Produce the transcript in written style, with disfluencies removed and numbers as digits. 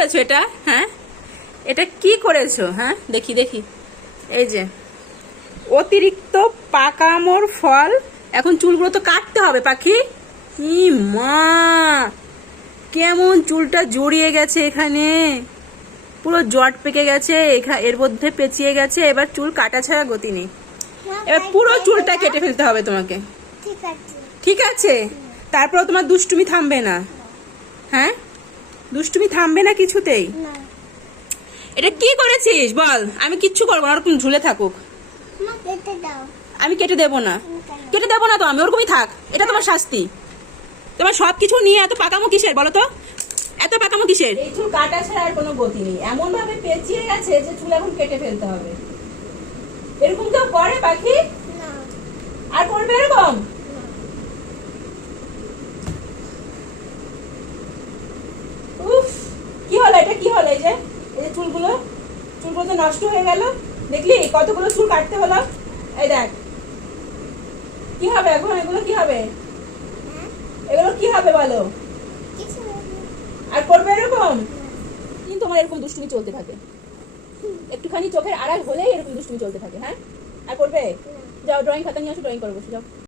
করেছো এটা? হ্যাঁ, এটা কি করেছো? হ্যাঁ, দেখি দেখি। এই যে অতিরিক্ত পাকা আমর ফল, এখন চুলগুলো তো কাটতে হবে পাখি। ই মা, কেমন চুলটা জড়িয়ে গেছে এখানে, পুরো জট পেকে গেছে, এর মধ্যে পেঁচিয়ে গেছে। এবার চুল কাটা ছাড়া গতি নেই, এবার পুরো চুলটা কেটে ফেলতে হবে তোমাকে। ঠিক আছে, তারপর তোমার দুষ্টুমি থামবে না। হ্যাঁ, দুষ্টুমি থামবে না কিছুতেই। এটা কি করেছিস বল? আমি কিচ্ছু করবো না, ওরকম ঝুলে থাকুক। আমি কেটে দেবো না, কেটে দেবো না তো, আমি ওরকমই থাক। এটা তোমার শাস্তি। তোমার সবকিছু নিয়ে এত পাকামো কিসের বলো তো? এত পাকামো কিসের? এই চুল কাটা ছাড়া আর কোনো গতি নেই, এমন ভাবে পেঁচিয়ে গেছে যে চুল এখন কেটে ফেলতে হবে। এরকম কেউ করে পাখি? আর করবে এরকম? উফ, কি হলো এটা? কি হলো? এই যে চুলগুলো তো নষ্ট হয়ে গেল। দেখলি কতগুলো চুল কাটতে হলো? এই দেখ, কি হবে এখন? এগুলো কি হবে? এগুলো কি হবে বলো? আর করবে এরকম? কিন্তু আমার এরকম দুষ্টুমি চলতে থাকে, একটুখানি চোখের আড়াল হলেই এরকম দুষ্টুমি চলতে থাকে। হ্যাঁ, আর করবে? যাও ড্রয়িং খাতা নিয়ে আসো, ড্রয়িং করবো, যাও।